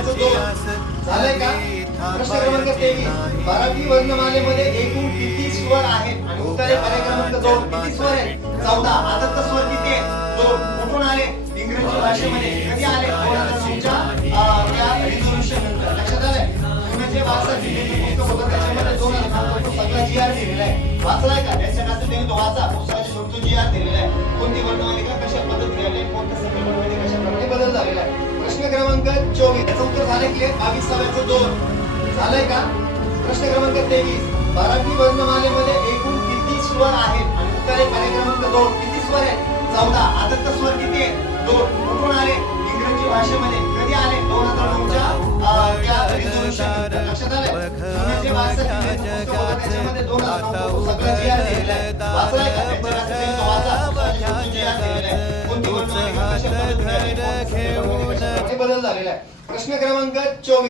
सहाचं 2 झालंय का? प्रश्न क्रमांक 23 मराठी वर्णमालेमध्ये एकूण किती स्वर आहेत आणि उत्तर आहे पर्याय क्रमांक 2 किती स्वर आहेत 14 आदत्त स्वर किती आहेत 2 कुठून आले इंग्रजी भाषेमध्ये कधी आले 2009 च्या त्या रिझोल्यूशन नंतर लक्षात आलंय पुण्याचे वारसा जिल्ह्याचे पुस्तक होतं त्याच्यामध्ये 2000 सगळा जीआर दिलेला आहे वाचलाय का याच्यात तुम्ही तो वाचा पुस्तकाच्या शेवटी जीआर दिलेला आहे कोणती वर्णमालिका कशा पद्धतीने आली कोणत्या संकल्पनेमध्ये कशा प्रकारे बदल झालेला आहे प्रश्न क्रमांक 24 याचं उत्तर झालं क्लिअर 22 2 झालंय का प्रश्न क्रमांक 23 मराठी वर्णमालेमध्ये एकूण किती स्वर आहेत आणि उत्तर आहे पर्याय क्रमांक 2 किती स्वर आहेत 14 आदत्त स्वर किती आहेत 2 कुठून आले इंग्रजी भाषेमध्ये कधी आले 2009 च्या त्या रिझोल्यूशन लक्षात आलंय पुण्याचे वारसा जिल्ह्याचे पुस्तक होतं त्याच्यामध्ये 2009 सगळा जीआर दिलेला आहे वाचलाय का त्याच्यात तो वाचा जीआर दिलेला आहे कोणती वर्णमालिका कशा पद्धतीने आली बदल झालेला आहे प्रश्न क्रमांक 24